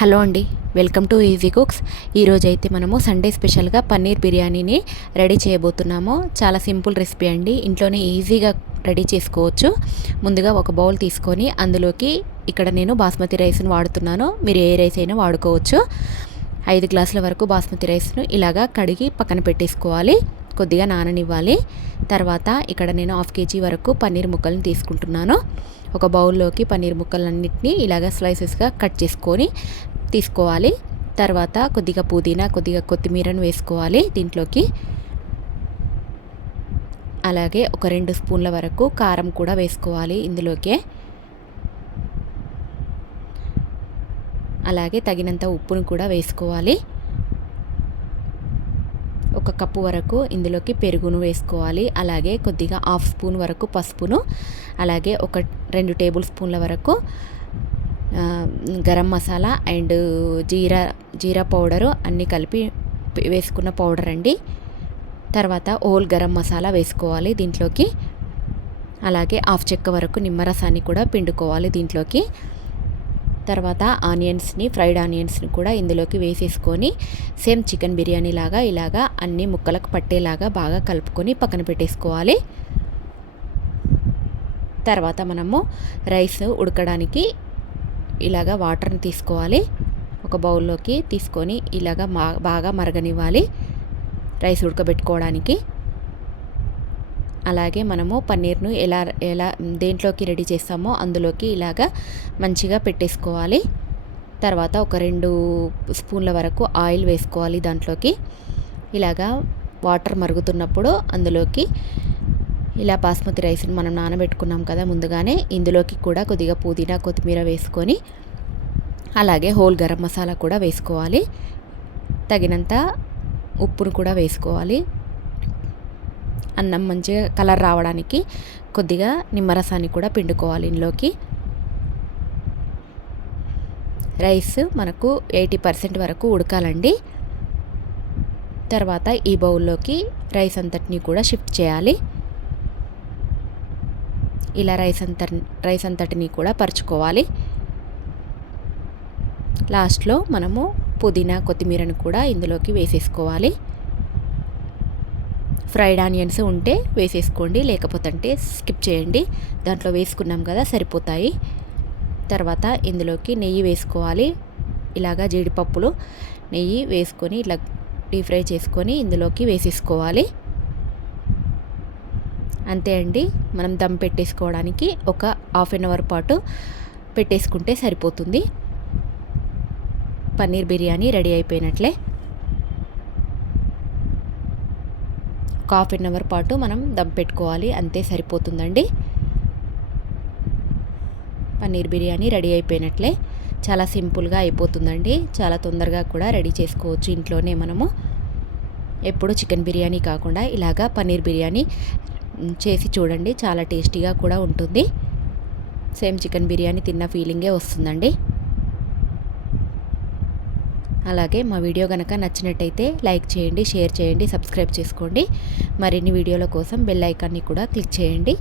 Hello అండి, welcome to easy cooks. ఈరోజైతే మనము సండే స్పెషల్గా పన్నీర్ బిర్యానీని రెడీ చేయబోతున్నాము. చాలా సింపుల్ రెసిపీ అండి, ఇంట్లోనే ఈజీగా రెడీ చేసుకోవచ్చు. ముందుగా ఒక బౌల్ తీసుకొని అందులోకి ఇక్కడ నేను బాస్మతి రైస్ని వాడుతున్నాను. మీరు ఏ రైస్ అయినా వాడుకోవచ్చు. 5 గ్లాసుల వరకు బాస్మతి రైస్ను ఇలాగా కడిగి పక్కన పెట్టేసుకోవాలి. కొద్దిగా నాననివ్వాలి. తర్వాత ఇక్కడ నేను 1/2 kg వరకు పన్నీర్ ముక్కలను తీసుకుంటున్నాను. ఒక బౌల్లోకి పన్నీర్ ముక్కలన్నింటినీ ఇలాగ స్లైసెస్గా కట్ చేసుకొని తీసుకోవాలి. తర్వాత కొద్దిగా పుదీనా, కొద్దిగా కొత్తిమీరను వేసుకోవాలి దీంట్లోకి. అలాగే ఒక 2 స్పూన్ల వరకు కారం కూడా వేసుకోవాలి ఇందులోకే. అలాగే తగినంత ఉప్పును కూడా వేసుకోవాలి. ఒక కప్పు వరకు ఇందులోకి పెరుగును వేసుకోవాలి. అలాగే కొద్దిగా 1/2 స్పూన్ వరకు పసుపును, అలాగే ఒక 2 టేబుల్ స్పూన్ల వరకు garam masala and jeera powder అన్నీ కలిపి వేసుకున్న పౌడర్ అండి. తర్వాత హోల్ గరం మసాలా వేసుకోవాలి దీంట్లోకి. అలాగే 1/2 చెక్క వరకు నిమ్మరసాన్ని కూడా పిండుకోవాలి దీంట్లోకి. తర్వాత ఫ్రైడ్ ఆనియన్స్ని కూడా ఇందులోకి వేసేసుకొని సేమ్ చికెన్ బిర్యానీ లాగా ఇలాగా అన్ని ముక్కలకు పట్టేలాగా బాగా కలుపుకొని పక్కన పెట్టేసుకోవాలి. తర్వాత మనము రైస్ ఉడకడానికి ఇలాగా వాటర్ని తీసుకోవాలి. ఒక బౌల్లోకి తీసుకొని ఇలాగా బాగా మరగనివ్వాలి రైస్ ఉడకబెట్టుకోవడానికి. అలాగే మనము పన్నీర్ను ఎలా దేంట్లోకి రెడీ చేస్తామో అందులోకి ఇలాగా మంచిగా పెట్టేసుకోవాలి. తర్వాత ఒక 2 స్పూన్ల వరకు ఆయిల్ వేసుకోవాలి దాంట్లోకి. ఇలాగా వాటర్ మరుగుతున్నప్పుడు అందులోకి ఇలా బాస్మతి రైస్ని మనం నానబెట్టుకున్నాం కదా ముందుగానే, ఇందులోకి కూడా కొద్దిగా పుదీనా, కొత్తిమీర వేసుకొని అలాగే హోల్ గరం మసాలా కూడా వేసుకోవాలి. తగినంత ఉప్పును కూడా వేసుకోవాలి. అన్నం మంచిగా కలర్ రావడానికి కొద్దిగా నిమ్మరసాన్ని కూడా పిండుకోవాలి ఇందులోకి. రైస్ మనకు 80% వరకు ఉడకాలండి. తర్వాత ఈ బౌల్లోకి రైస్ అంతటిని కూడా షిఫ్ట్ చేయాలి. ఇలా రైస్ అంతటిని కూడా పరుచుకోవాలి. లాస్ట్లో మనము పుదీనా, కొత్తిమీరను కూడా ఇందులోకి వేసేసుకోవాలి. ఫ్రైడ్ ఆనియన్స్ ఉంటే వేసేసుకోండి, లేకపోతే స్కిప్ చేయండి. దాంట్లో వేసుకున్నాం కదా సరిపోతాయి. తర్వాత ఇందులోకి నెయ్యి వేసుకోవాలి. ఇలాగా జీడిపప్పులు నెయ్యి వేసుకొని ఇట్లా డీప్ ఫ్రై చేసుకొని ఇందులోకి వేసేసుకోవాలి. అంతే అండి, మనం దమ్ పెట్టేసుకోవడానికి ఒక 1/2 అవర్ పాటు పెట్టేసుకుంటే సరిపోతుంది. పన్నీర్ బిర్యానీ రెడీ అయిపోయినట్లే. ఒక 1/2 అవర్ పాటు మనం దమ్ పెట్టుకోవాలి, అంతే సరిపోతుందండి. పన్నీర్ బిర్యానీ రెడీ అయిపోయినట్లే. చాలా సింపుల్గా అయిపోతుందండి. చాలా తొందరగా కూడా రెడీ చేసుకోవచ్చు ఇంట్లోనే మనము. ఎప్పుడు చికెన్ బిర్యానీ కాకుండా ఇలాగా పన్నీర్ బిర్యానీ చేసి చూడండి, చాలా టేస్టీగా కూడా ఉంటుంది. సేమ్ చికెన్ బిర్యానీ తిన్న ఫీలింగే వస్తుందండి. అలాగే మా వీడియో కనుక నచ్చినట్టయితే లైక్ చేయండి, షేర్ చేయండి, సబ్స్క్రైబ్ చేసుకోండి. మరిన్ని వీడియోల కోసం బెల్ ఐకాన్ని కూడా క్లిక్ చేయండి.